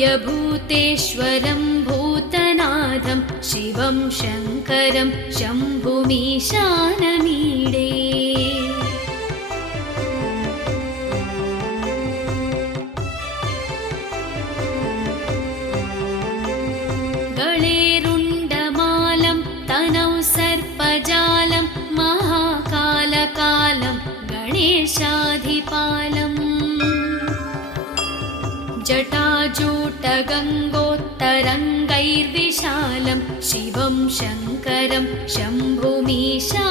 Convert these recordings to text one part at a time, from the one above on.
भव्यभूतेश्वरं भूतनाथं शिवं शङ्करं शम्भुमीशानमीडे। गळेरुण्डमालं तनौ सर्पजालं महाकालकालं गणेशाधिपालम्। जटाजूटगङ्गोत्तरङ्गैर्विशालं शिवं शङ्करं शम्भुमीशानमीडे।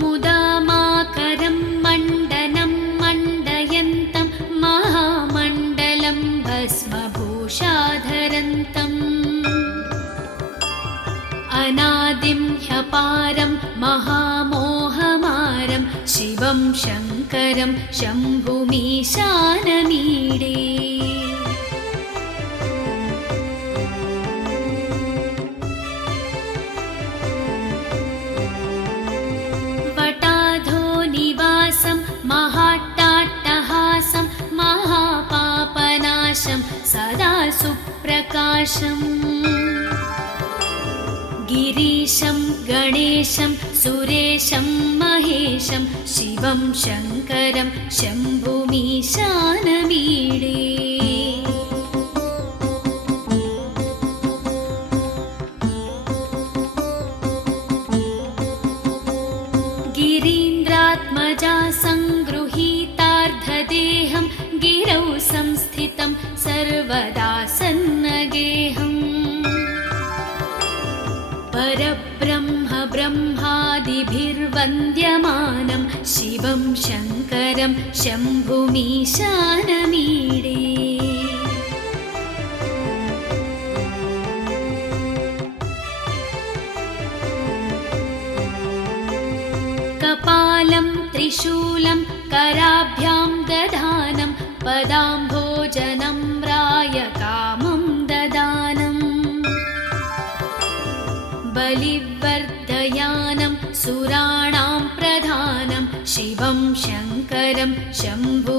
मुदामाकरं मण्डनं मण्डयन्तं महामण्डलं भस्मभूषाधरन्तम्। अनादिं ह्यपारं महामोहमारं शिवं शङ्करं शम्भुमीशानमीडे। वटाधो निवासं महाट्टाट्टहासं महापापनाशं सदा सुप्रकाशम्। गिरीशं गणेशं सुरेशं महेशं शिवं शङ्करं शम्भुमीशानमीडे। गिरीन्द्रात्मजा सङ्गृहीतार्धदेहं गिरौ संस्थितं सर्वदा सन्नगेहम्। परब्रह्म ब्रह्मादिभिर्वन्द्यमानं शिवं शङ्करं शम्भुमीशानमीडे। कपालं त्रिशूलं कराभ्यां दधानं पदाम्भोजनं रायकामं ददानम्। बलिवर्धयानं सुराणां प्रधानं शिवं शङ्करं शम्भुमीशानमीडे।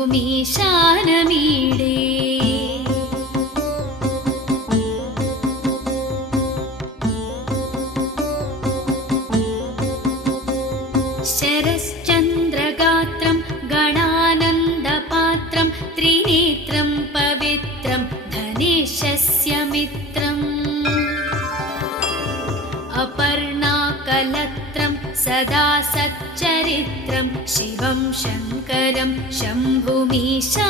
शरश्चन्द्रगात्रं गणानन्दपात्रं त्रिनेत्रं पवित्रं धनेशस्य मित्रम्। अपर्णाकलत्रं सदा सच्चरित्रं शिवं शङ्करं शम्भुमीशानमीडे।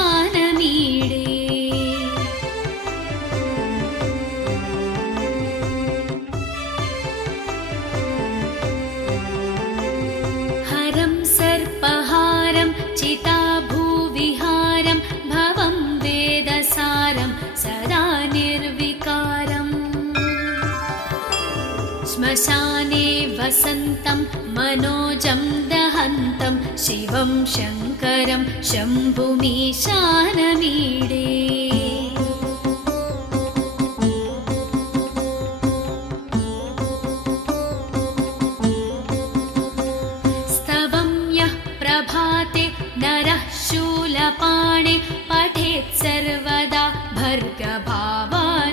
हरं सर्पहारं चिताभूविहारं भवं वेदसारं सदा निर्विकारम्। श्मशाने वसन्तं मनोजं दहन्तं शिवं शङ्करं शम्भुमीशानमीडे। स्तवं यः प्रभाते नरः शूलपाणे पठेत् सर्वदा भर्गभावानुरक्तः।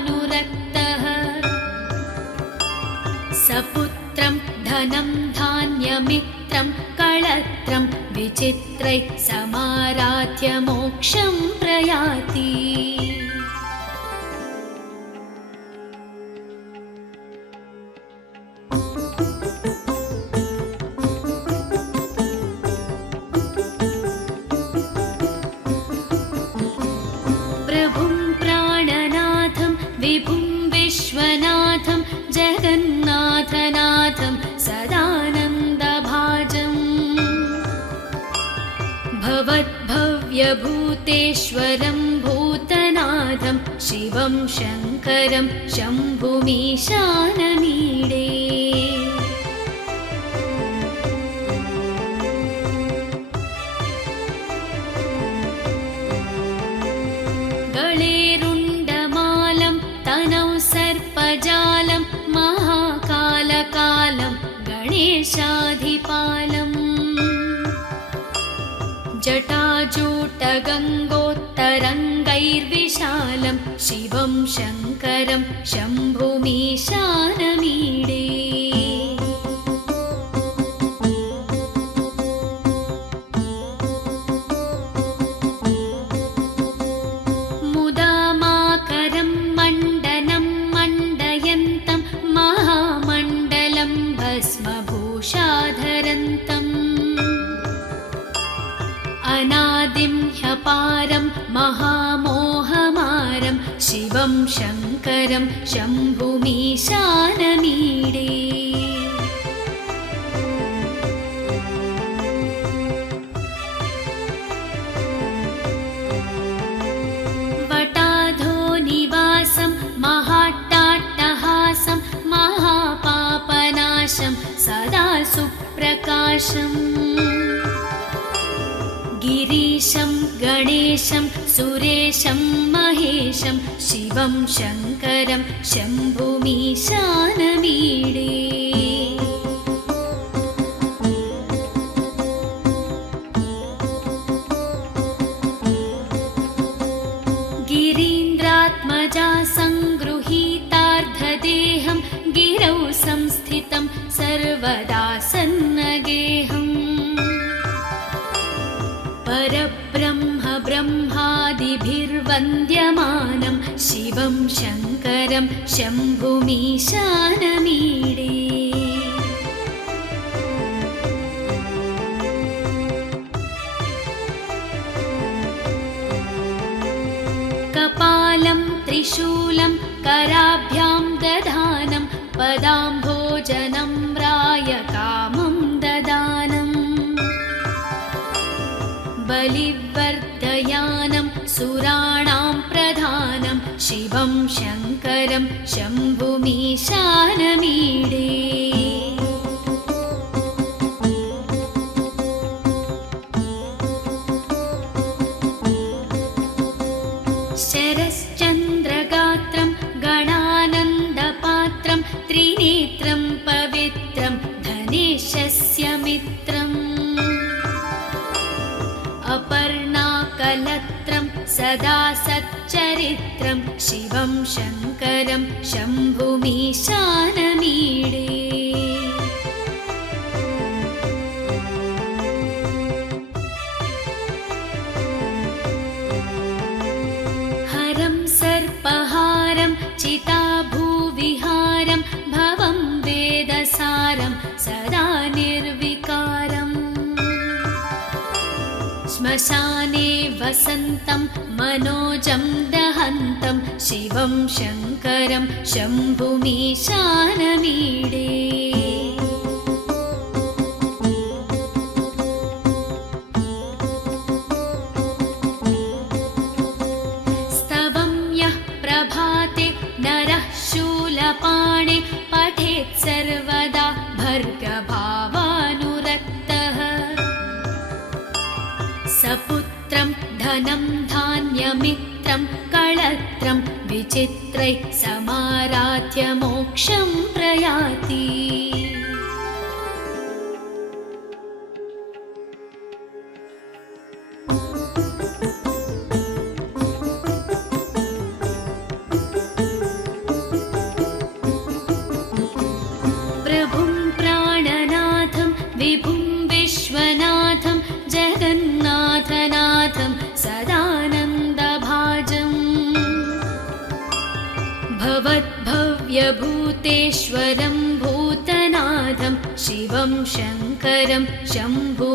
सपुत्रं धनं धान्यमित्रं कळत्रं विचित्रैः समाराध्य मोक्षं प्रयाति। प्रभुं प्राणनाथं विभुं विश्वनाथं जगन्नाथनाथं सदानन्दभाजम्। भवद्भव्यभूतेश्वरं भूतनाथं शिवं शङ्करं शम्भुमीशानमीडे। गळेरुण्डमालं तनौ सर्पजालं महाकालकालं गणेशाधिपालम् जटाजूटगङ्गोत्तरङ्गैर्विशालं शिवं शङ्करं शम्भुमीशानमीडे मुदामाकरं मण्डनं मण्डयन्तं महामण्डलं भस्मभूषाधरन्तम् अनादिं ह्यपारं महामोहमारं शिवं शङ्करं शम्भुमीशानमीडे वटाधो निवासं महाट्टाट्टहासं महापापनाशं सदा सुप्रकाशम् गिरीशं गणेशं सुरेशं महेशं शिवं शङ्करं शम्भुमीशानमीडे गिरीन्द्रात्मजा सङ्गृहीतार्धदेहं गिरौ संस्थितं सर्वदा सन्नगेहम् परब्रह्म ब्रह्मादिभिर्वन्द्यमानं शिवं शङ्करं शम्भुमीशानमीडे कपालं त्रिशूलं कराभ्यां दधानं पदाम्भोजनं रायकामं ददानम् बलिवर्धयानं सुराणां प्रधानं शिवं शङ्करं शम्भुमीशानमीडे शरश्चन्द्रगात्रं गणानन्दपात्रं त्रिनेत्रं पवित्रं धनेशस्य मित्रम् अपर्णाकलत्रं सदा सच्चरित्रं शिवं शङ्करं शम्भुमीशानमीडे हरं सर्पहारं चिताभूविहारं भवं वेदसारं सदा निर्विकारम् श्मशाने वसन्तं मनोजं दहन्तं शिवं शङ्करं शम्भुमीशानमीडे स्तवं यः प्रभाते नरः शूलपाणे पठेत् सर्वदा भर्गभावानुरक्तः सपुत्रं धनं धान्यमित्रं कळत्रं विचित्रैः समाराध्य मोक्षं प्रयाति प्रभुं प्राणनाथं विभुं विश्वनाथं जगन्नाथनाथं सदानन्दभाजम् भवद्भव्यभूतेश्वरं भूतनाथं शिवं शङ्करं शम्भुमीशानमीडे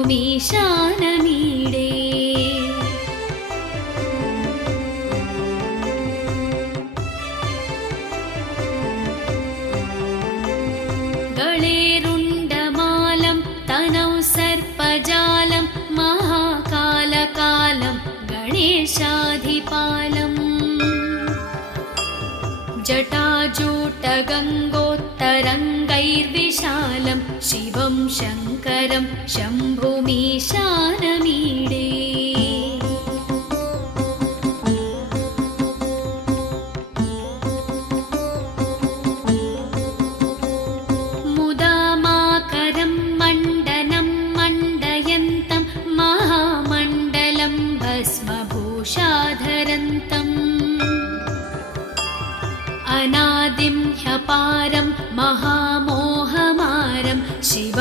गळेरुण्डमालं तनौ सर्पजालं महाकालकालं गणेशाधिपालम् जटाजूटगङ्गोत्तरङ्गैर्विशालं शिवं शङ्करं शम्भुमीशानमीडे मुदामाकरं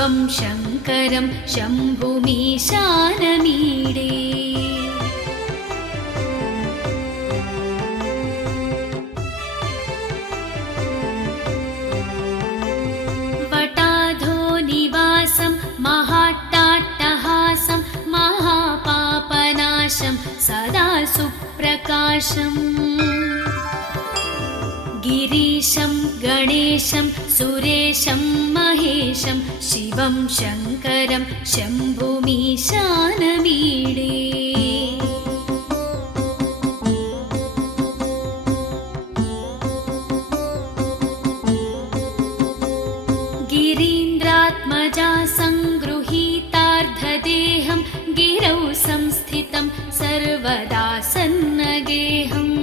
शिवं शङ्करं शम्भुमीशानमीडे वटाधोनिवासं महाट्टाट्टहासं महापापनाशं सदा सुप्रकाशम् गिरीशं गणेशं सुरेशं महेशं शिवं शङ्करं शम्भुमीशानमीडे गिरीन्द्रात्मजा सङ्गृहीतार्धदेहं गिरौ संस्थितं सर्वदा सन्नगेहम्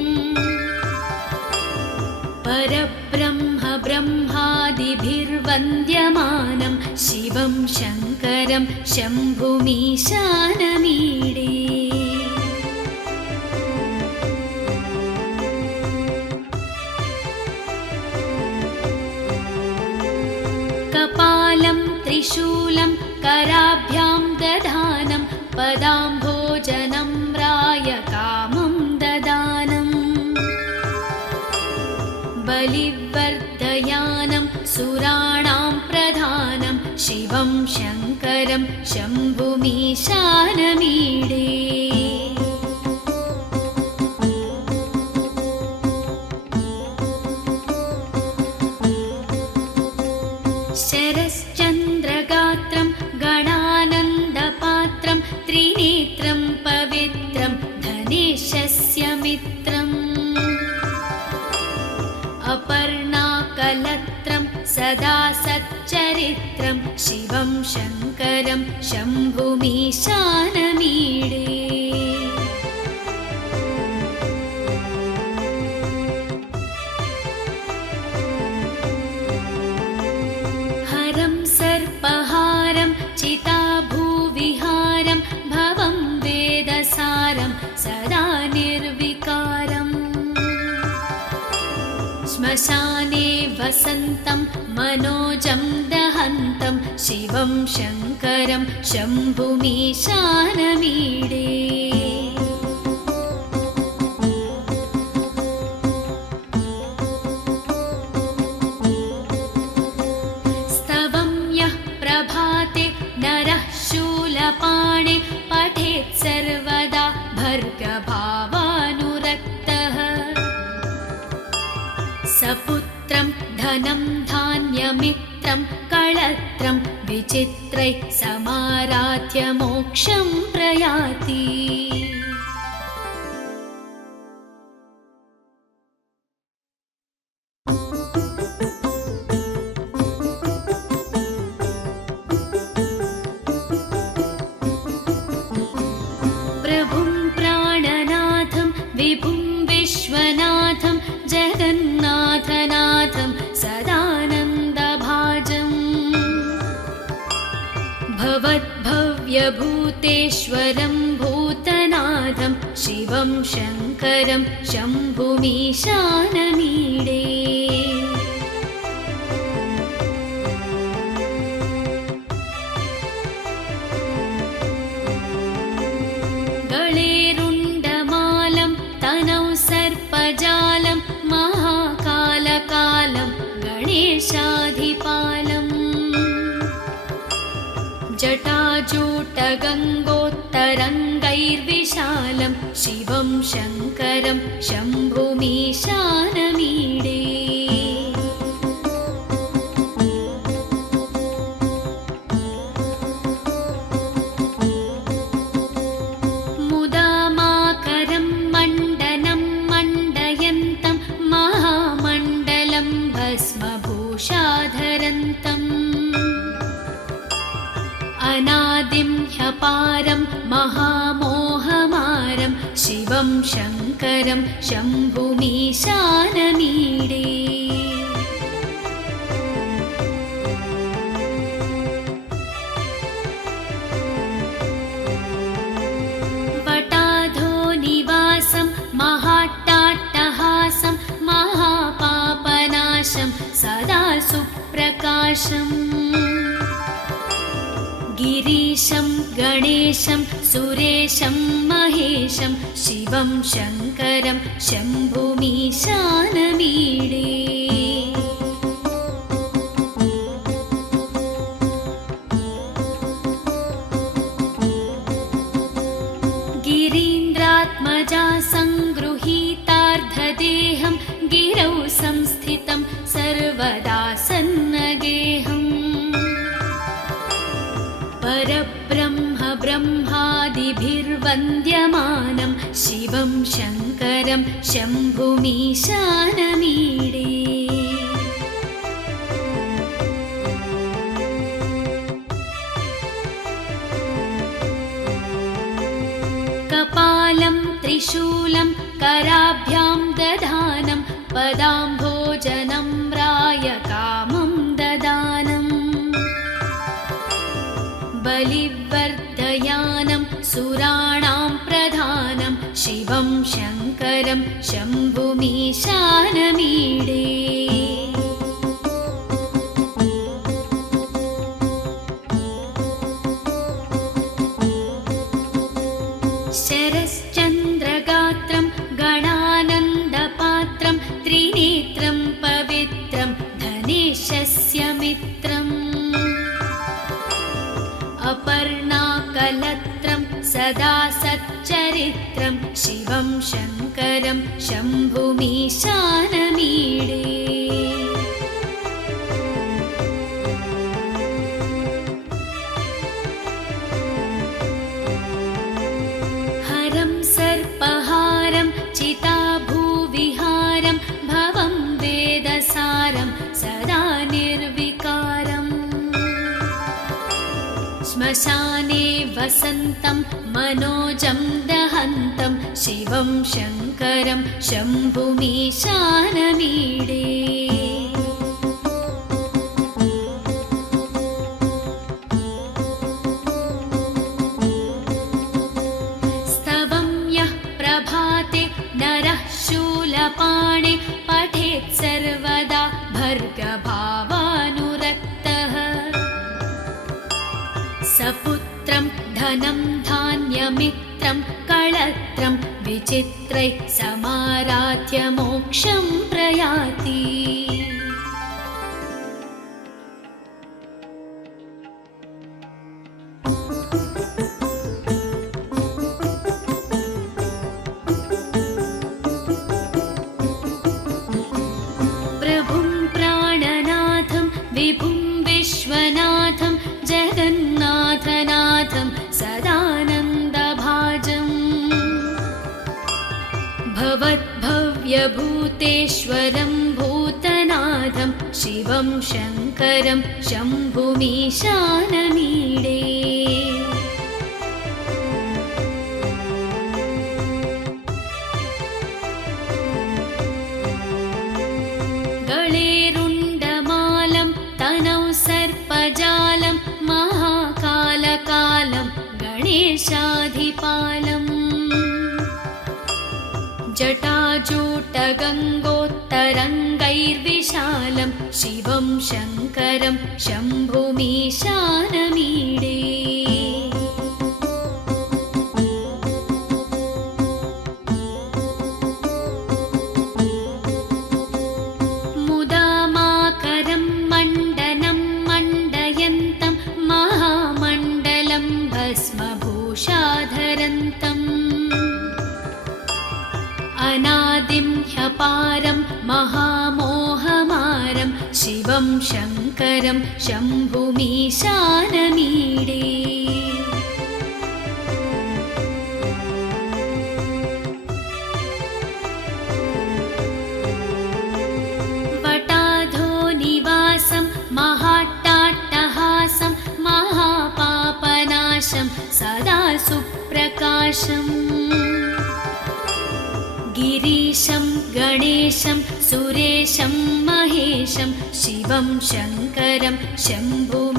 परब्रह्म ब्रह्मादिभिर्वन्द्यमानं शिवं शङ्करं शम्भुमीशानमीडे कपालं त्रिशूलं कराभ्यां दधानं पदाम्भोजनं रायकामं ददानम् बलिवर्धयानं सुराणां प्रधानं शिवं शङ्करं शम्भुमीशानमीडे शरश्चन्द्रगात्रं गणानन्दपात्रं त्रिनेत्रं पवित्रं धनेशस्य मित्रम् अपर्णाकलत्रं सदा सच्चरित्रं शिवं शङ्करं शम्भुमीशानमीडे हरं सर्पहारं चिताभूविहारं भवं वेदसारं सदा निर्विकारम् श्मशाने वसन्तं मनोजं दहन्तं शिवं शङ्करं शम्भुमीशानमीडे स्तवं यः प्रभाते नरः शूलपाणे पठेत् सर्वदा भर्गभावानुरक्तः सपुत्रं धनं धान्यमित्रं कळत्रं विचित्रैः समाराध्य मोक्षं प्रयाति प्रभुं प्राणनाथं विभुं विश्वनाथं जगन्नाथनाथं सदानन्दभाजम् भवद्भव्यभूतेश्वरं भूतनाथं शिवं शङ्करं शम्भुमीशानमीडे गळेरुण्डमालं तनौ सर्पजालं महाकालकालं गणेशाधिपालम् जटाजूटगङ्गोत्तरङ्गैर्विशालं शिवं शङ्करं शम्भुमीशानमीडे मुदामाकरं मण्डनं मण्डयन्तं महामण्डलं भस्मभूषाधरन्तम् अनादिं ह्यपारं महामोहमारं शिवं शङ्करं शम्भुमीशानमीडे वटाधोनिवासं महाट्टाट्टहासं महापापनाशं सदा सुप्रकाशम् सुरेशं महेशं शिवं शङ्करं शम्भुमीशानमीडे गिरीन्द्रात्मजा सङ्गृहीतार्धदेहं गिरौ संस्थितं सर्वदा सन्नगेहम् परब्रह्म ब्रह्मादिभिर्वन्द्यमानं शिवं शङ्करं शम्भुमीशानमीडे कपालं त्रिशूलं कराभ्यां दधानं पदाम्भोजनं रायकामं ददानम् बलिवर्धयानं सुराणां प्रधानं शिवं शङ्करं शम्भुमीशानमीडे शरश्चन्द्रगात्रं गणानन्दपात्रं त्रिनेत्रं पवित्रं धनेशस्य मित्रम् अपर्णाकलत्रं सदा सच्चरित्रं शिवं शङ्करं शम्भुमीशानमीडे हरं सर्पहारं चिताभूविहारं भवं वेदसारं सदा निर्विकारम् श्मशाने वसन्तं मनोजं दहन्तं शिवं शङ्करं शम्भुमीशानमीडे स्तवं यः प्रभाते नरः शूलपाणे पठेत् सर्वदा भर्गभावानुरक्तः सपुत्रं धनं धान्यमित्रं कळत्रं विचित्रैः समाराध्य मोक्षं प्रयाति प्रभुं प्राणनाथं विभुं विश्वनाथं जगन्नाथनाथं सदानन्दभाजम् भवद्भव्यभूतेश्वरं भूतनाथं शिवं शङ्करं शम्भुमीशानमीडे गळेरुण्डमालं तनौ सर्पजालं महाकालकालं गणेशाधिपालम् जटाजूटगङ्गोत्तरङ्गैर्विशालं शिवं शङ्करं शम्भुमीशानमीडे मुदामाकरं मण्डनं मण्डयन्तं महामण्डलं भस्मभूषाधरन्तम् अनादिं ह्यपारं महामोहमारं शिवं शङ्करं शम्भुमीशानमीडे वटाधोनिवासं महाट्टाट्टहासं महापापनाशं सदा सुप्रकाशम् गिरीशं गणेशं सुरेशं महेशं शिवं शङ्करं शम्भुमीशानमीडे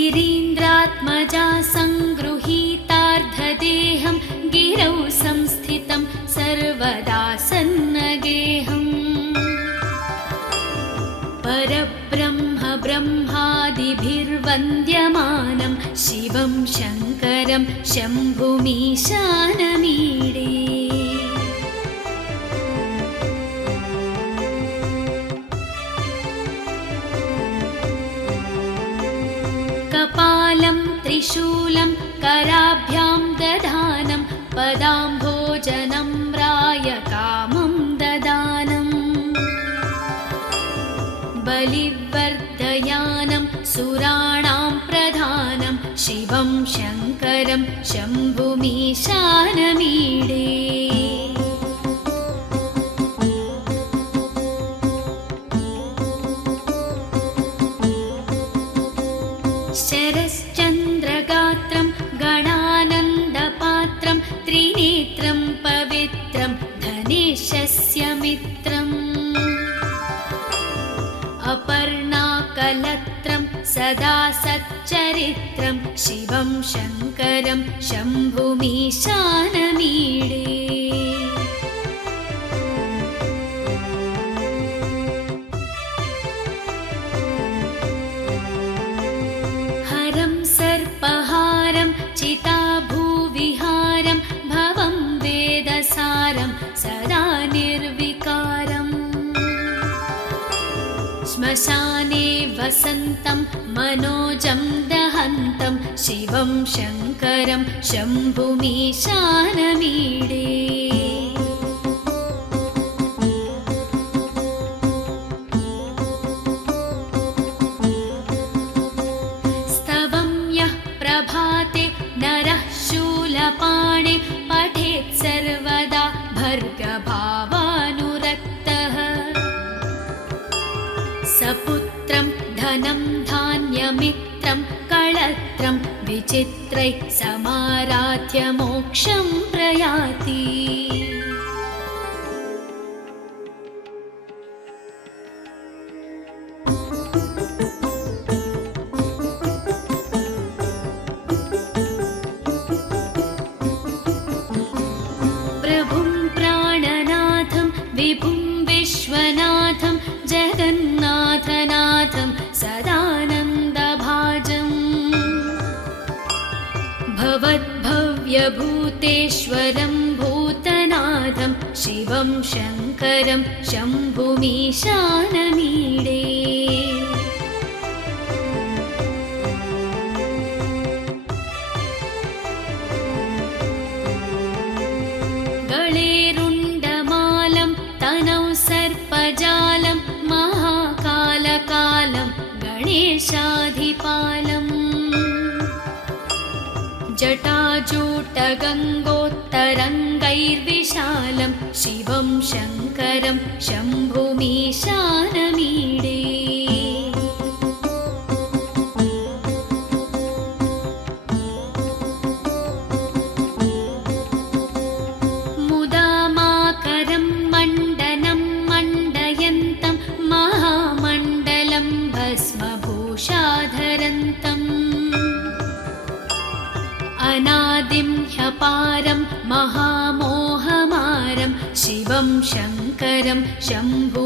गिरीन्द्रात्मजा सङ्गृहीतार्धदेहं गिरौ संस्थितं सर्वदा सन्न ब्रह्मादिभिर्वन्द्यमानं शिवं शङ्करं शम्भुमीशानमीडे कपालं त्रिशूलं कराभ्यां दधानं पदाम्भोजनं रायकामं ददानम् बलिवर्धयानं सुराणां प्रधानं शिवं शङ्करं शम्भुमीशानमीडे शरश्चन्द्रगात्रं गणानन्दपात्रं त्रिनेत्रं पवित्रं धनेशस्य मित्रम् अपर्णाकलत्रं सदा सच्चरित्रं शिवं शङ्करं शम्भुमीशानमीडे हरं सर्पहारं चिताभूविहारं भवं वेदसारं सदा निर्विकारम् श्मशाने वसन्तं मनोजं दहन्तं शिवं शङ्करं शम्भुमीशानमीडे स्तवं यः प्रभाते नरः शूलपाणे पठेत् सर्वदा भर्गभावानुरक्तः सपुत्रं धनं धान्यमित्रं कळत्रं विचित्रैः समाराध्य मोक्षं प्रयाति प्रभुं प्राणनाथं विभुं विश्वनाथं जगन्नाथनाथं सदानन्दभाजम् भवद्भव्यभूतेश्वरं भूतनाथं शिवं शङ्करं शम्भुमीशानमीडे गळेरुण्डमालं तनौ सर्पजालं महाकालकालं गणेशाधिपालम् जटाजूटगङ्गोत्तरङ्गैर्विशालं शिवं शङ्करं शम्भुमीशानमीडे मुदामाकरं मण्डनं मण्डयन्तं महामण्डलं भस्मभूषाधरन्तम् अनादिं ह्यपारं महामोहमारं शिवं शङ्करं शम्भुमीशानमीडे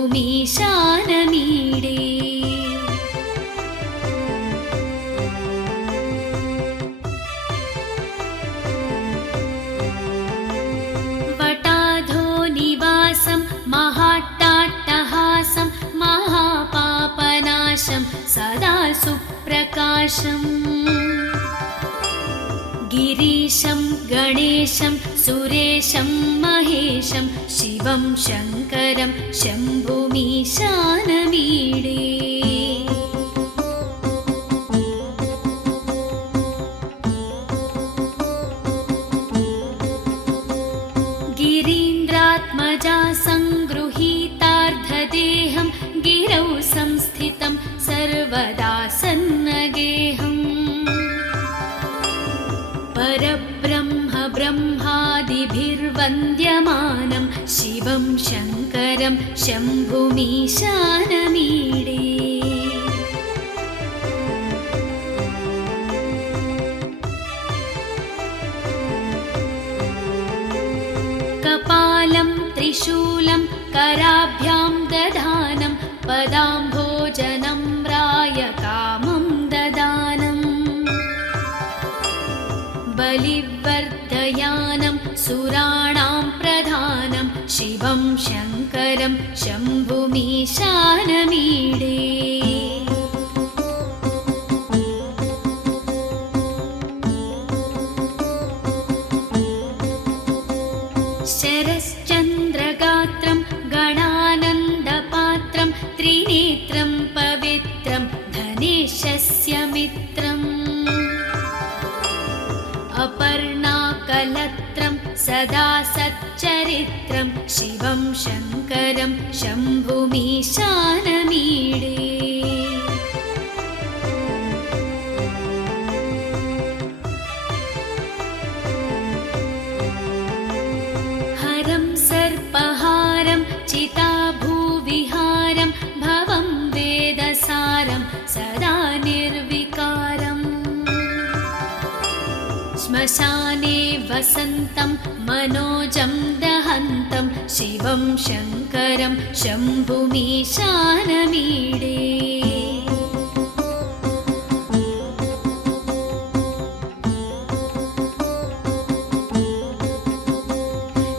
वटाधोनिवासं महाट्टाट्टहासं महापापनाशं सदा सुप्रकाशम् गिरीशं गणेशं सुरेशं महेशं शिवं शङ्करं शम्भुमीशानमीडे गिरीन्द्रात्मजा सङ्गृहीतार्धदेहं गिरौ संस्थितं सर्वदा सन्नगेहम् परब्रह्म ब्रह्मादिभिर्वन्द्यमानं शिवं शङ्करं शम्भुमीशानमीडे कपालं त्रिशूलं कराभ्यां दधानं पदाम्भोजनं रायका शम्भुमीशानमीडे शरश्चन्द्रगात्रं गणानन्दपात्रं त्रिनेत्रं पवित्रं धनेशस्य मित्रम् अपर्णाकलत्रं सदा सच्चरित्रं शिवं शङ्करं शम्भुमीशानमीडे हरं सर्पहारं चिताभूविहारं भवं वेदसारं सदा निर्विकारम् श्मशाने वसन्तं मनोजं दहन्तं शिवं शङ्करं शम्भुमीशानमीडे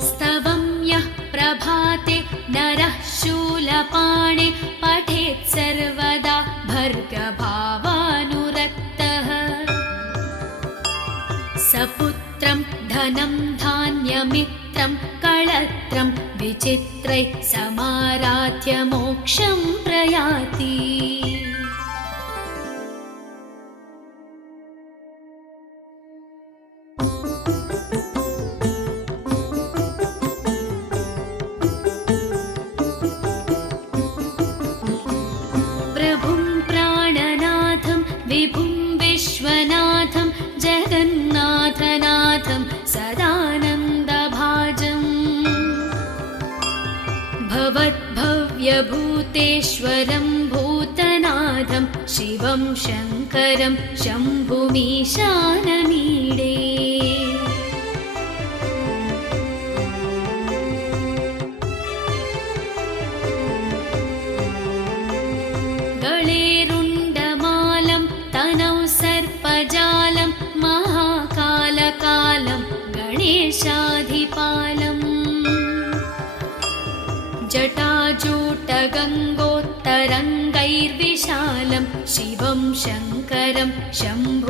स्तवं यः प्रभाते नरः शूलपाणे पठेत् सर्वदा भर्गभावानुरक्तः सपुत्रं धनं धान्यमित्रं कळत्रं विचित्रैः समाराध्य मोक्षं प्रयाति प्रभुं प्राणनाथं विभुं विश्वनाथं जगन्नाथनाथं सदानन्दभाजम् भवद्भव्यभूतेश्वरं भूतनाथं शिवं शङ्करं शम्भुमीशानमीडे गळेरुण्डमालं तनौ सर्पजालं महाकालकालं गणेशाधिपालम् जटाजूटगङ्गोत्तरङ्गैर्विशालं शिवं शङ्करं शम्भुमीशानमीडे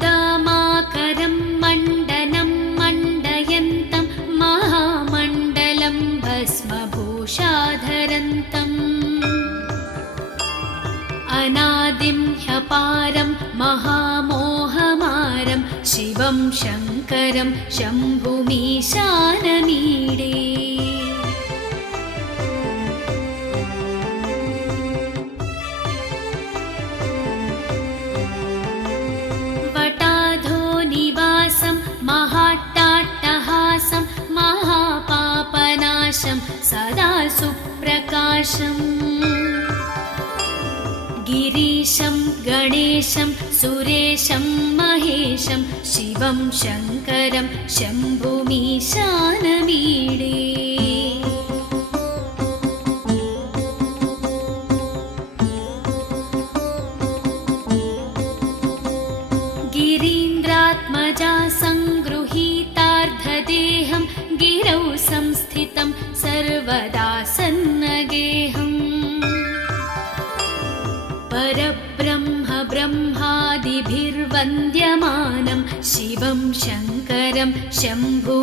मुदामाकरं मण्डनं मण्डयन्तं महामण्डलं भस्मभूषाधरन्तम् अनादिं ह्यपारं महामोहमारं शिवं शङ्करं शम्भुमीशानमीडे वटाधोनिवासं महाट्टाट्टहासं महापापनाशं सदा सुप्रकाशम् गिरीशं गणेशं सुरेशं महेशं शिवं शङ्करं शम्भुमीशानमीडे गिरीन्द्रात्मजा सङ्गृहीतार्धदेहं गिरौ संस्थितं सर्वदा सन्नगेहम् परब्रह्म ब्रह्मादिभिर्वन्द्यमानं शिवं शङ्करं शम्भुमीशानमीडे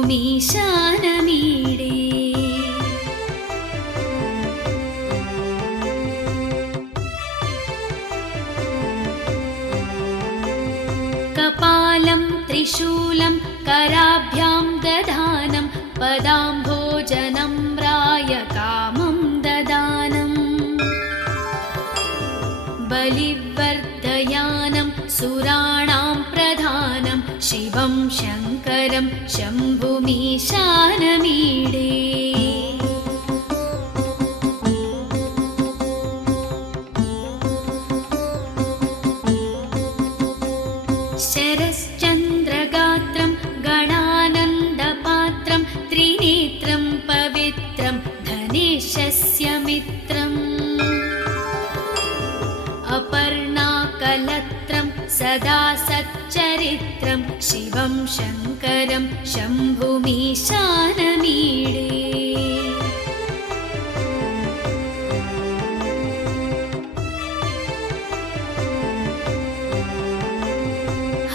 कपालं त्रिशूलं कराभ्यां दधानं पदाम्भोजनं रायकामं ददानम् बलिवर्धयानं सुराणां प्रधानं शिवं शङ्करं शम्भुमीशानमीडे शरश्चन्द्रगात्रं गणानन्दपात्रं त्रिनेत्रं पवित्रं धनेशस्य मित्रम् अपर्णा सदा सच्चरित्रं शिवं शङ्करं शम्भुमीशानमीडे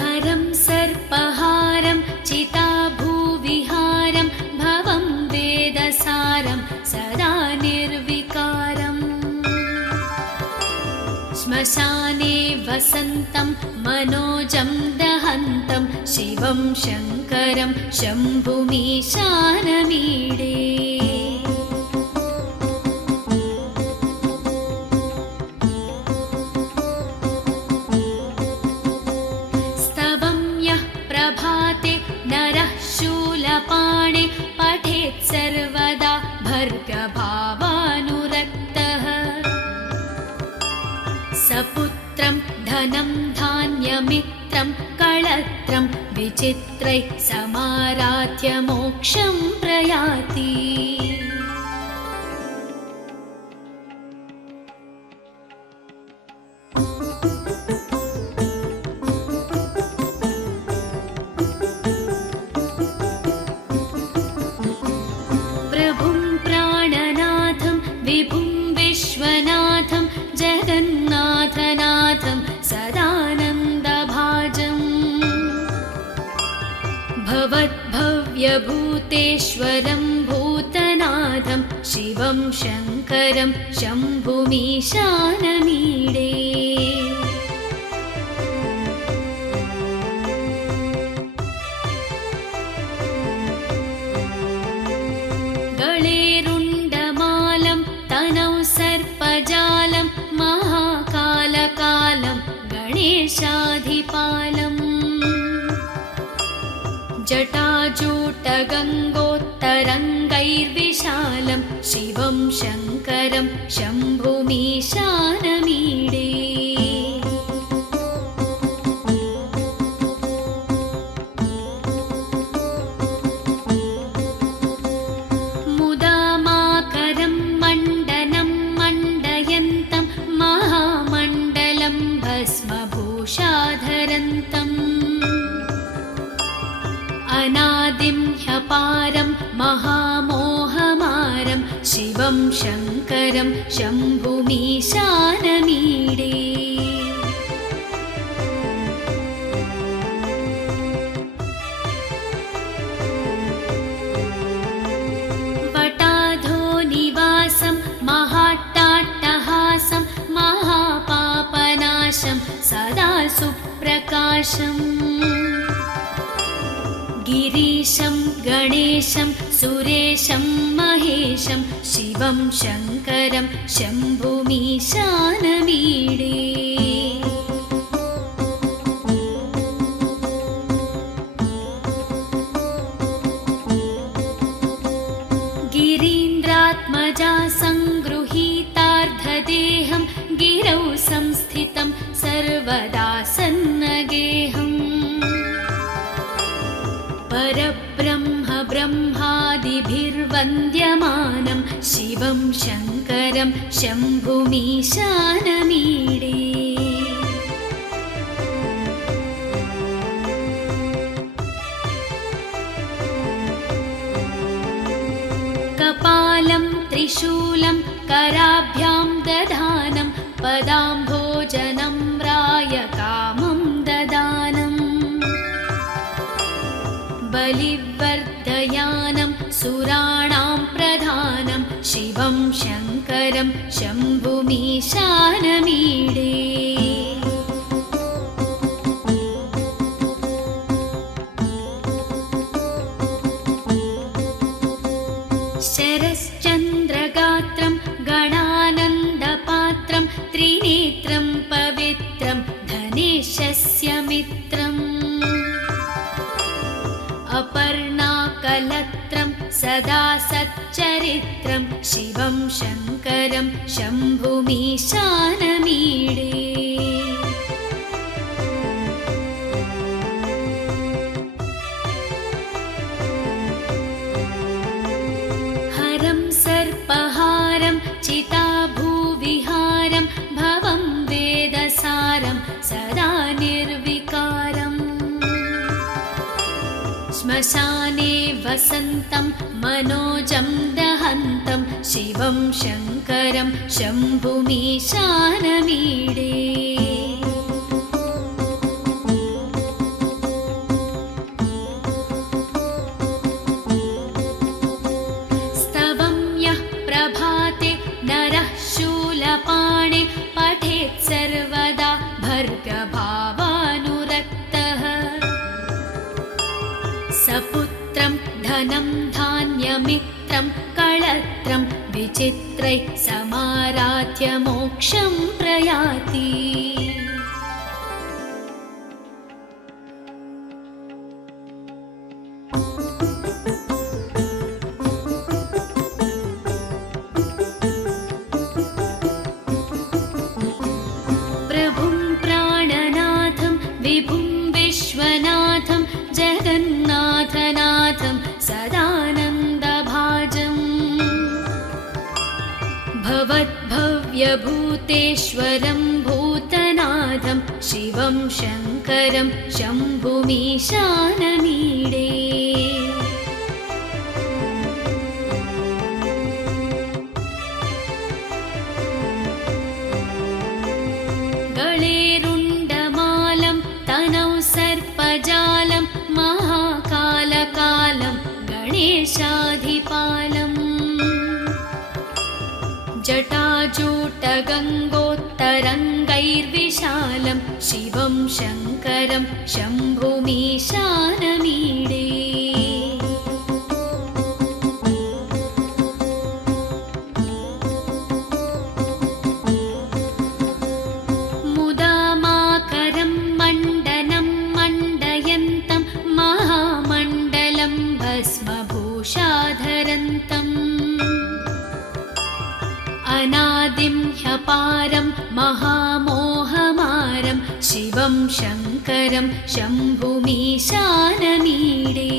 हरं सर्पहारं चिताभूविहारं भवं वेदसारं सदा निर्विकारम् श्मशाने वसन्तं मनोजं दहन्तं शिवं शङ्करं शम्भुमीशानमीडे स्तवं यः प्रभाते नरः शूलपाणे पठेत् सर्वदा भर्गभावानुरक्तः सपुत्रं धनं धान्यमित्रं कळत्रं विचित्रैः समाराध्य मोक्षं प्रयाति प्रभुं प्राणनाथं विभुं विश्वनाथं जगन्नाथनाथं सदानन्दभाजम् भवद्भव्यभूतेश्वरं भूतनाथं शिवं शङ्करं शम्भुमीशानमीडे गळेरुण्डमालं तनौ सर्पजालं महाकालकालं गणेशाधिपालम् जटाजूटगङ्गोत्तरङ्गैर्विशालं शिवं शङ्करं शम्भुमीशानमीडे मुदामाकरं मण्डनं मण्डयन्तं महामण्डलं भस्मभूषाधरन्तम् अनादिं ह्यपारं महामोहमारं शिवं शङ्करं शम्भुमीशानमीडे वटाधोनिवासं महाट्टाट्टहासं महापापनाशं सदा सुप्रकाशम् गिरीशं गणेशं सुरेशं महेशं शिवं शङ्करं शम्भुमीशानमीडे गिरीन्द्रात्मजा सङ्गृहीतार्धदेहं गिरौ संस्थितं सर्वदा सन्नगेहम् परब्रह्म ब्रह्मादिभिर्वन्द्यमानं शिवं शङ्करं शम्भुमीशानमीडे कपालं त्रिशूलं कराभ्यां दधानं पदाम्भोजनं रायकामं ददानम् बलिवर्धयानं सुराणां प्रधानं शिवं शङ्करं शम्भुमीशानमीडे शरश्चन्द्रगात्रं गणानन्दपात्रं त्रिनेत्रं पवित्रं धनेशस्य मित्रम् अपर्णाकलत्रं सदा सच्चरित्रं शिवं शङ्करं शम्भुमीशानमीडे हरं सर्पहारं चिताभूविहारं भवं वेदसारं सदा निर्विकारम् श्मशाने वसन्तं मनोजं दहन्तं शिवं शङ्करं शम्भुमीशानमीडे स्तवं यः प्रभाते नरः शूलपाणे पठेत् सर्वदा भर्गभावानुरक्तः सपुत्रं धनं धान्यमित्रं कळत्रं विचित्रैः समाराध्य मोक्षं प्रयाति प्रभुं प्राणनाथं विभुं विश्वनाथं जगन्नाथनाथं सदानन्दभाजम् भवद्भव्यभूतेश्वरं भूतनाथं शिवं शङ्करं शम्भुमीशानमीडे गळेरुण्डमालं तनौ सर्पजालं महाकालकालं गणेशाधिपालम् जटाजूटगङ्गोत्तरङ्गैर्विशालं शिवं शङ्करं शम्भुमीशानमीडे मुदामाकरं मण्डनं मण्डयन्तं महामण्डलं भस्मभूषाधरन्तम् अनादिं ह्यपारं महामोहमारं शिवं शङ्करं शम्भुमीशानमीडे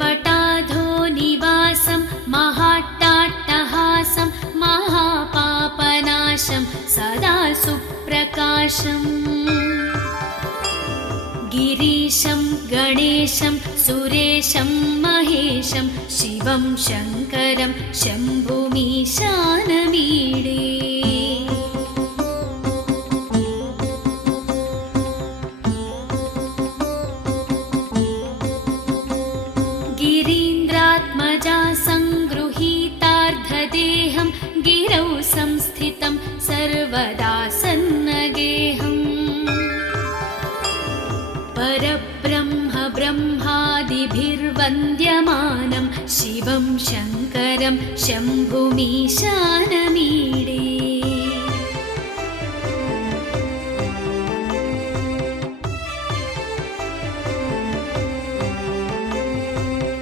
वटाधो निवासं महाट्टाट्टहासं महापापनाशं सदा सुप्रकाशम् गिरीशं गणेशं सुरेशं महेशं शिवं शङ्करं शम्भुमीशानमीडे गिरीन्द्रात्मजा सङ्गृहीतार्धदेहं गिरौ संस्थितं सर्वदा सन्नगेहम् परब्रह्म ब्रह्मादिभिर्वन्द्यमानं शिवं शङ्करं शम्भुमीशानमीडे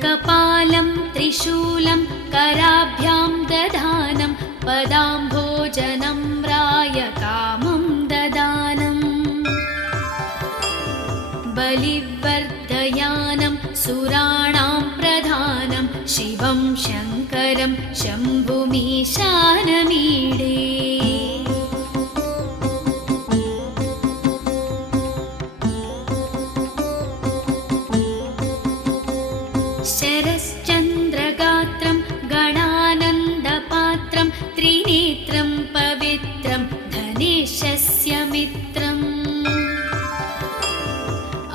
कपालं त्रिशूलं कराभ्यां दधानं पदाम्भोजनं रायकामं ददानम् बलिवर्धयानं सुराणां प्रधानं शिवं शङ्करं शम्भुमीशानमीडे शरश्चन्द्रगात्रं गणानन्दपात्रं त्रिनेत्रं पवित्रं धनेशस्य मित्रम्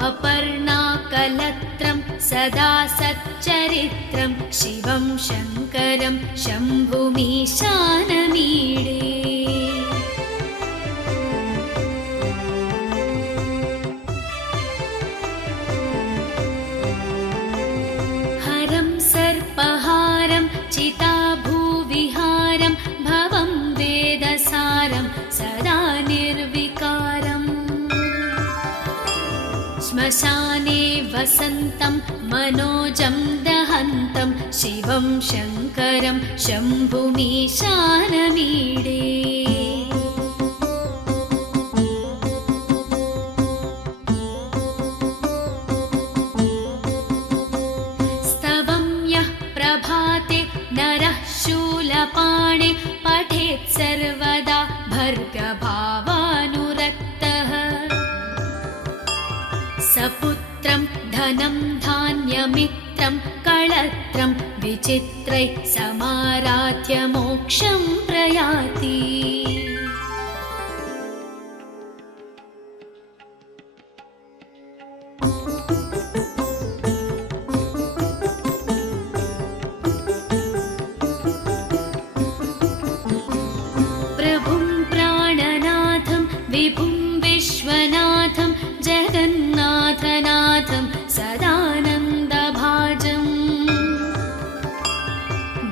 अपर्णाकलत्रं सदा सच्चरित्रं शिवं शङ्करं शम्भुमीशानमीडे हरं सर्पहारं चिताभूविहारं भवं वेदसारं सदा निर्विकारम् श्मशाने वसन्तं मनोजं दहन्तं शिवं शङ्करं शम्भुमीशानमीडे स्तवं यः प्रभाते नरः शूलपाणे पठेत् सर्व धान्यमित्रं कळत्रं विचित्रैः समाराध्य मोक्षं प्रयाति। प्रभुं प्राणनाथं विभुं विश्वनाथं जगन्नाथनाथं सदानन्दभाजम्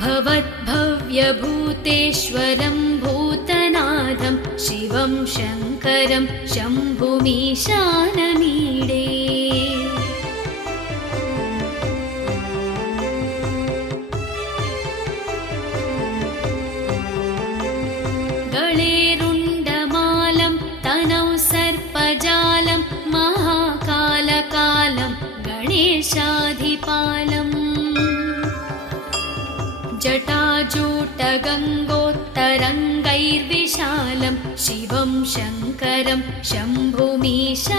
भवद्भव्यभूतेश्वरं भूतनाथं शिवं शङ्करं शम्भुमीशानमीडे। गळेरुण्डमालं तनौ सर्पजालं महाकालकालं गणेशाधिपालम् जटाजूटगङ्गोत्तरङ्गैर्विशालं शिवं शङ्करं शम्भुमीशानमीडे।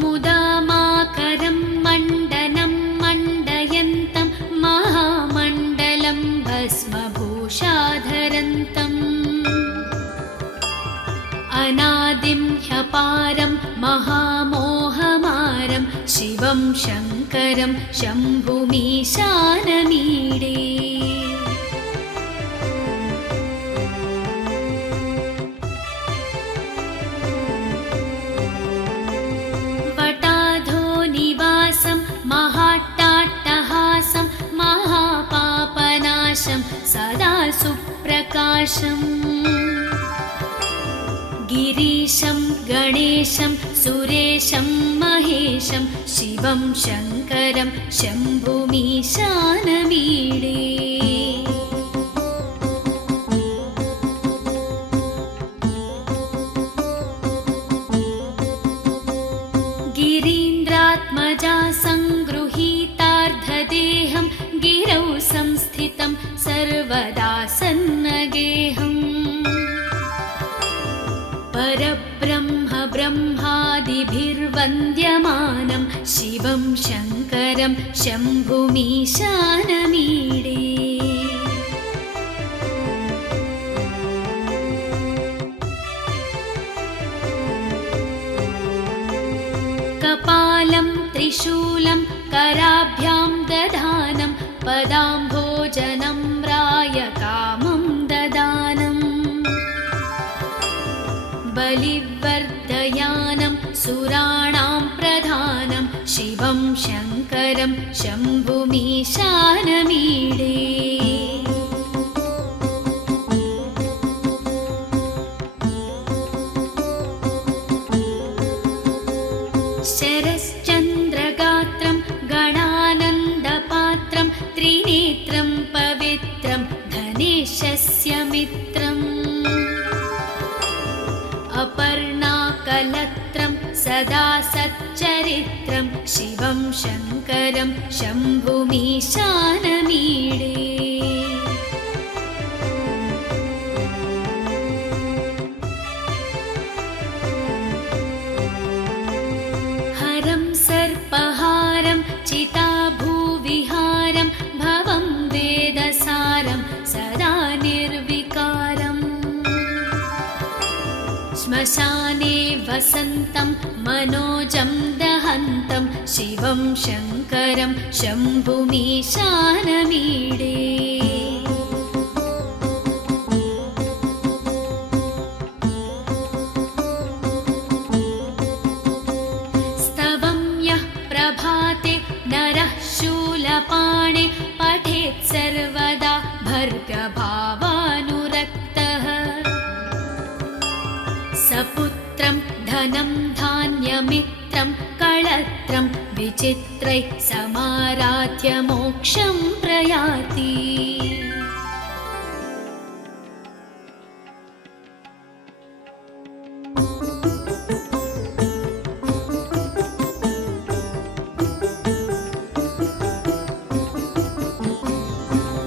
मुदामाकरं मण्डनं मण्डयन्तं महामण्डलं भस्मभूषाधरन्तम् अनादिं ह्यपारं महामोहमारं शिवं शङ्करं शम्भुमीशानमीडे। वटाधोनिवासं महाट्टाट्टहासं महापापनाशं सदा सुप्रकाशम् गिरीशं गणेशं सुरेशं महेशं शिवं शङ्करं शम्भुमीशानमीडे। गिरीन्द्रात्मजा सङ्गृहीतार्धदेहं गिरौ संस्थितं सर्वदा सन्नगेहम् परब्रह्म ब्रह्मादिभिर्वन्द्यमानं शिवं शङ्करं शम्भुमीशानमीडे। कपालं त्रिशूलं कराभ्यां दधानं पदाम्भोजनं रायकामं ददानम् बलिवर्धयानं सुराणां प्रधानं शिवं शङ्करं शम्भुमीशानमीडे। शरश्चन्द्रगात्रं गणानन्दपात्रं त्रिनेत्रं पवित्रं धनेशस्य मित्रम् अपर्णाकलत्रं सदा सच्चरित्रं शिवं शङ्करं शम्भुमीशानमीडे। हरं सर्पहारं चिताभूविहारं भवं वेदसारं सदा निर्विकारम् श्मशाने वसन्तं मनोजं दहन्तं शिवं शङ्करं शम्भुमीशानमीडे। स्तवं यः प्रभाते नरः शूलपाणे पठेत् सर्वदा भर्गभावानुरक्तः सपुत्रं धनं धान्यमित्रं कळत्रं विचित्रैः समाराध्य मोक्षं प्रयाति।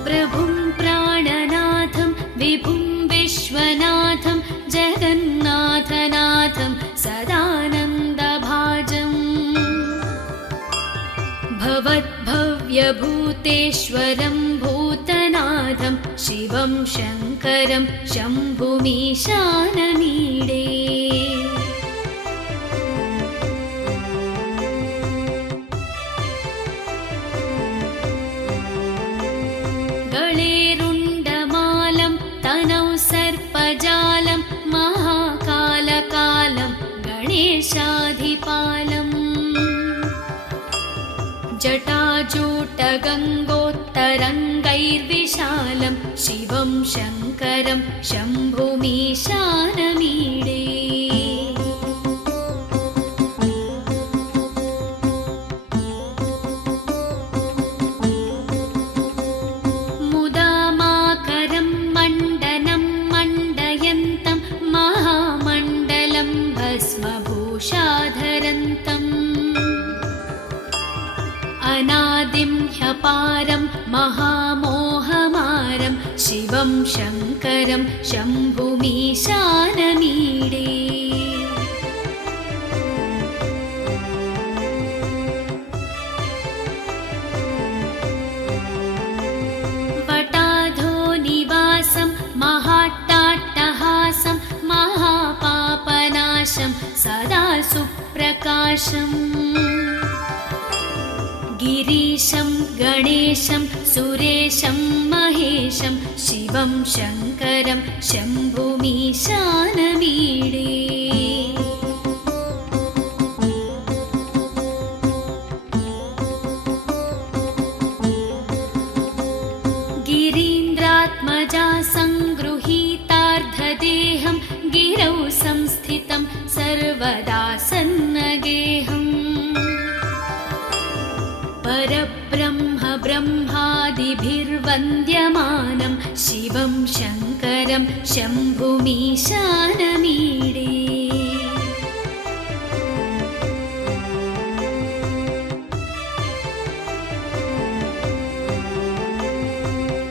प्रभुं प्राणनाथं भव्यभूतेश्वरं भूतनाथं शिवं शङ्करं शम्भुमीशानमीडे गळेरुण्डमालं तनौ सर्पजालं महाकालकालं गणेशाधिपालम् जटाजूटगङ्गोत्तरङ्गैर्विशालं शिवं शङ्करं शम्भुमीशानमीडे मुदामाकरं मण्डनं मण्डयन्तं महामण्डलं भस्मभूषाधरन्तम् अनादिं ह्यपारं महामोहमारं शिवं शङ्करं शम्भुमीशानमीडे वटाधोनिवासं महाट्टाट्टहासं महापापनाशं सदा सुप्रकाशम् गिरीशं गणेशं सुरेशं महेशं शिवं शङ्करं शम्भुमीशानमीडे गिरीन्द्रात्मजा सङ्गृहीतार्धदेहं गिरौ संस्थितं सर्वदा सन्नगेहम् परब्रह्म ब्रह्मादिभिर्वन्द्यमानं शिवं शङ्करं शम्भुमीशानमीडे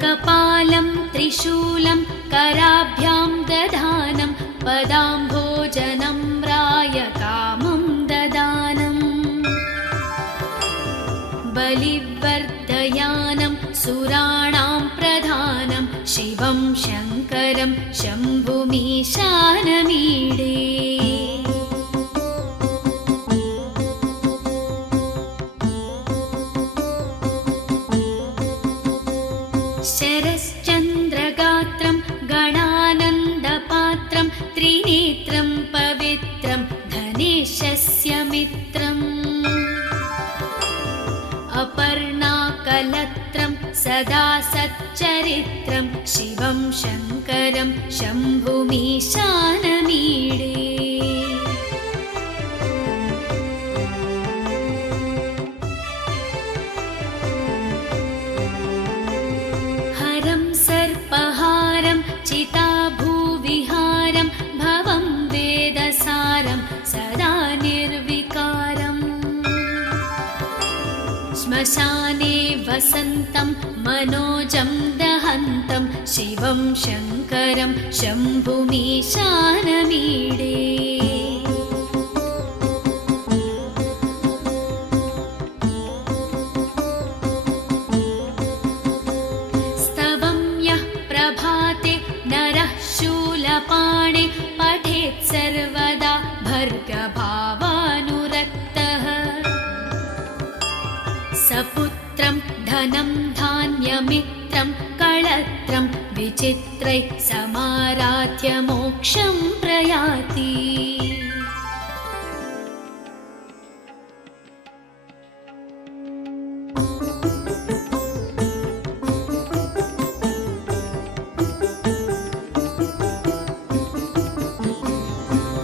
कपालं त्रिशूलं कराभ्यां दधानं पदाम्भोजनं रायकामं ददानम् बलिवर्धयानं सुराणां प्रधानं शिवं शङ्करं शम्भुमीशानमीडे शरश्चन्द्रगात्रं गणानन्दपात्रं त्रिनेत्रं पवित्रं धनेशस्य मित्रम् अपर्णाकलत्रं सदा सच्चरित्रं शिवं शङ्करं शम्भुमीशानमीडे हरं सर्पहारं चिताभूविहारं भवं वेदसारं सदा निर्विकारम् श्मशाने वसन्तं मनोजं दहन्तं शिवं शङ्करं शम्भुमीशानमीडे स्तवं यः प्रभाते नरः शूलपाणे पठेत् सर्वदा भर्गभावानुरक्तः सपुत्रं धनं धान्यमित्रं कळत्रं विचित्रैः समाराध्य मोक्षं प्रयाति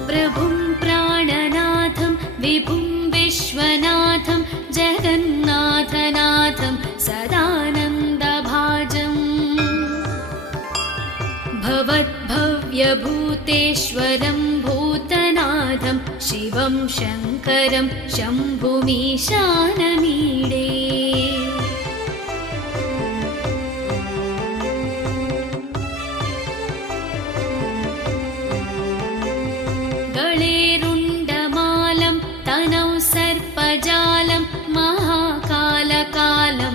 प्रभुं प्राणनाथं विभुं विश्वनाथं जगन्नाथनाथं सदानन्दभाजम् भवद्भव्यभूतेश्वरं भूतनाथं शिवं शङ्करं शम्भुमीशानमीडे गळेरुण्डमालं तनौ सर्पजालं महाकालकालं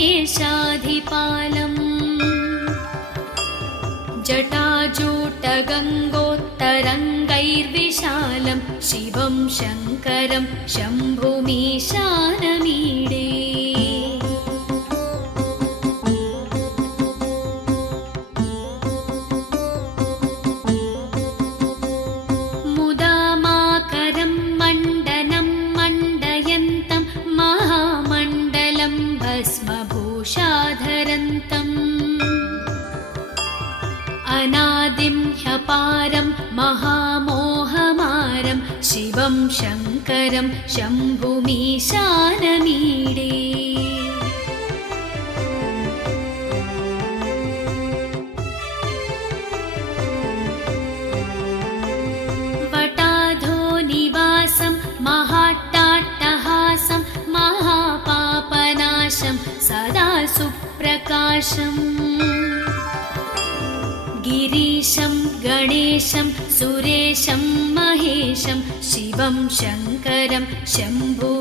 गणेशाधिपालम् जटाजूटगङ्गोत्तरङ्गैर्विशालं शिवं शङ्करं शम्भुमीशानमीडे मुदामाकरं मण्डनं मण्डयन्तं महामण्डलं भस्मभूषाधरन्तम् अनादिं ह्यपारं महामोहमारं शिवं शङ्करं शम्भुमीशानमीडे वटाधो निवासं महाट्टाट्टहासं महापापनाशं सदा सुप्रकाशम् गिरीशं गणेशं सुरेशं महेशं शिवं शङ्करं शम्भुमीशानमीडे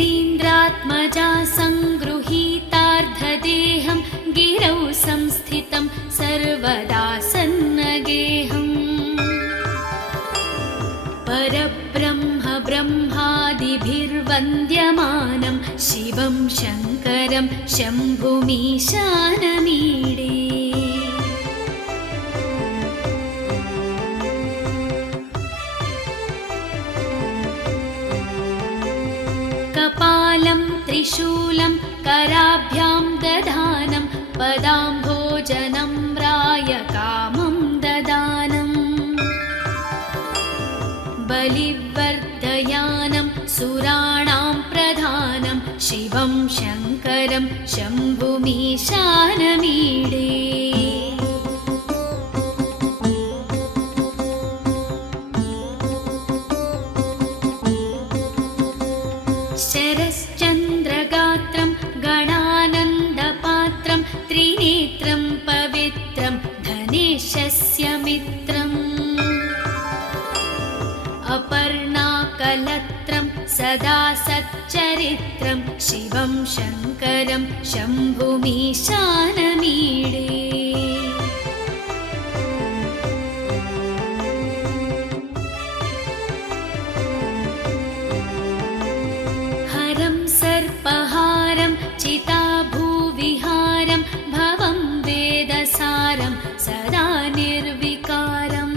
गिरीन्द्रात्मजा सङ्गृहीतार्धदेहं गिरौ संस्थितं सर्वदा सन्नगेहम् परब्रह्म ब्रह्मादिभिर्वन्द्यमानं शिवं शङ्करं शम्भुमीशानमीडे कपालं त्रिशूलं कराभ्यां दधानं पदाम्भोजनं रायकामं ददानम् बलिवर्धयानं सुराणां प्रधानं शिवं शङ्करं शम्भुमीशानमीडे शरश्चन्द्रगात्रं गणानन्दपात्रं त्रिनेत्रं पवित्रं धनेशस्य मित्रम् अपर्णाकलत्रं सदा सच्चरित्रं शिवं शङ्करं शम्भुमीशानमीडे हरं सर्पहारं चिताभूविहारं भवं वेदसारं सदा निर्विकारम्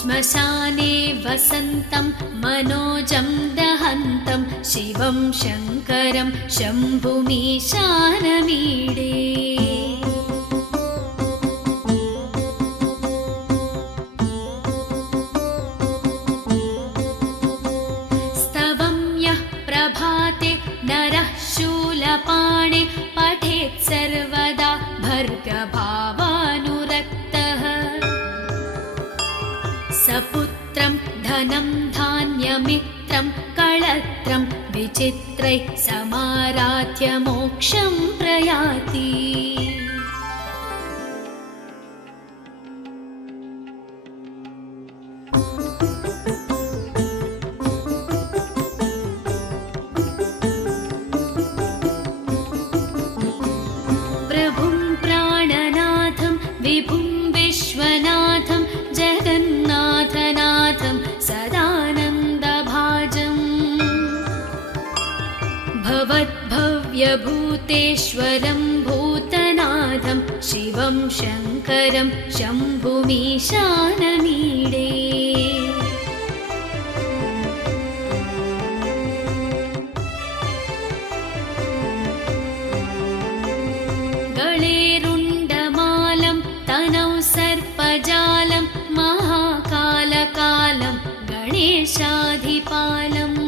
श्मशाने वसन्तं मनोजं दहन्तं शिवं शङ्करं शम्भुमीशानमीडे स्तवं यः प्रभाते नरः शूलपाणे पठेत् सर्वदा भर्गभावानुरक्तः सपुत्रं धनं धान्यमित्रं कळत्रं विचित्रैः समाराध्य मोक्षं प्रयाति प्रभुं प्राणनाथं विभुं विश्वनाथं जगन्नाथनाथं सदानन्दभाजम् भवद्भव्यभूतेश्वरं भूतनाथं शिवं शङ्करं शम्भुमीशानमीडे गळेरुण्डमालं तनौ सर्पजालं महाकालकालं गणेशाधिपालम्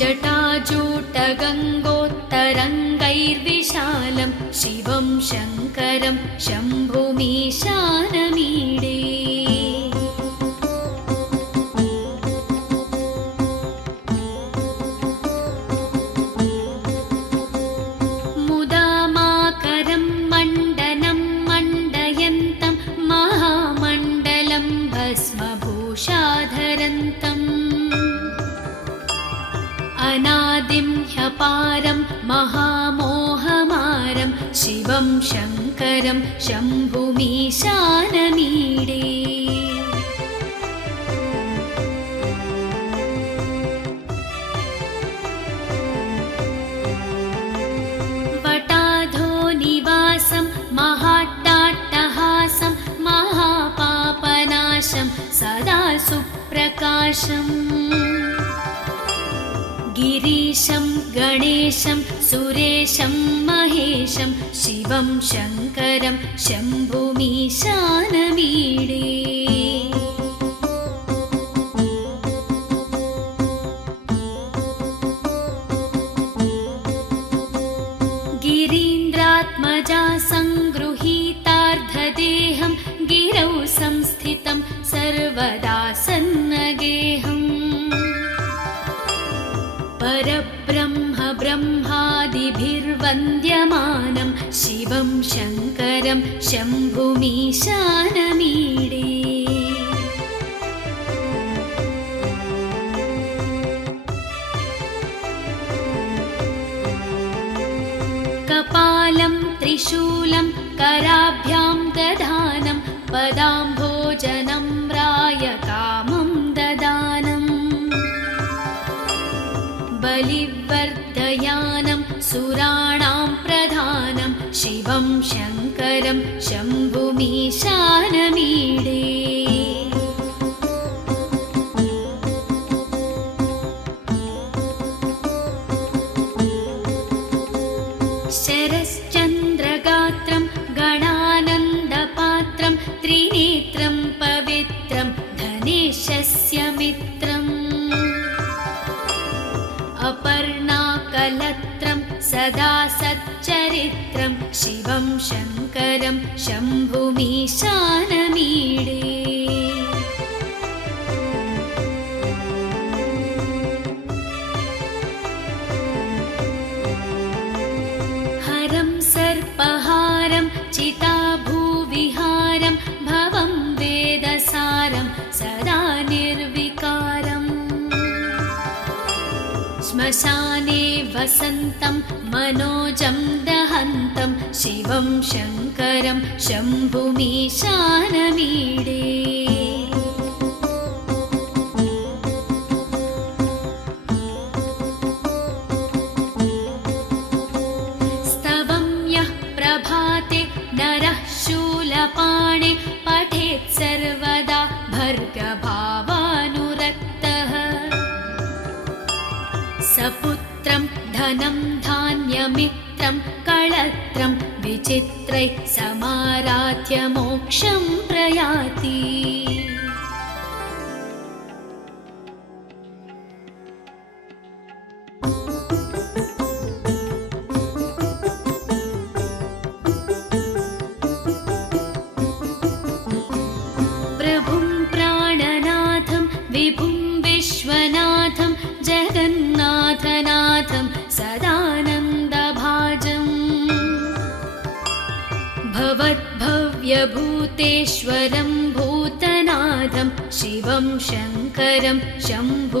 जटाजूटगङ्गोत्तरङ्गैर्विशालं शिवं शङ्करं शम्भुमीशानमीडे मुदामाकर अनादिं ह्यपारं महामोहमारं शिवं शङ्करं शम्भुमीशानमीडे वटाधो निवासं महाट्टाट्टहासं महापापनाशं सदा सुप्रकाशम् गिरीशं गणेशं सुरेशं महेशं शिवं शङ्करं शम्भुमीशानमीडे गिरीन्द्रात्मजा सङ्गृहीतार्धदेहं गिरौ संस्थितं सर्वदा सन्नगेहम् परब्रह्म ब्रह्मादिभिर्वन्द्यमानं शिवं शङ्करं शम्भुमीशानमीडे कपालं त्रिशूलं कराभ्यां दधानं पदाम्भोजनं रायकामं ददानम् बलिवर्धयानं सुराणां प्रधानं शिवं शङ्करं शम्भुमीशानमीडे शरश्चन्द्रगात्रं गणानन्दपात्रं त्रिनेत्रं पवित्रं धनेशस्य मित्रम् अपर्णाकलत्रं सदा सच्चरित्रं शिवं शङ्करं शम्भुमीशानमीडे हरं सर्पहारं चिताभूविहारं भवं वेदसारं सदा निर्विकारम् श्मशाने वसन्तं मनोजं दहन्तं शिवं शङ्करं शम्भुमीशानमीडे स्तवं यः प्रभाते नरः शूलपाणे पठेत् सर्वदा भर्गभावानुरक्तः सपुत्रं धनं धान्यमित्रं कळत्रं विचित्रैः समाराध्य मोक्षं प्रयाति प्रभुं प्राणनाथं विभुं विश्वनाथं जगन्नाथनाथं सदानन्दभाजम् भवद्भव्यभूतेश्वरं भूतनाथं शिवं शङ्करं शम्भुमीशानमीडे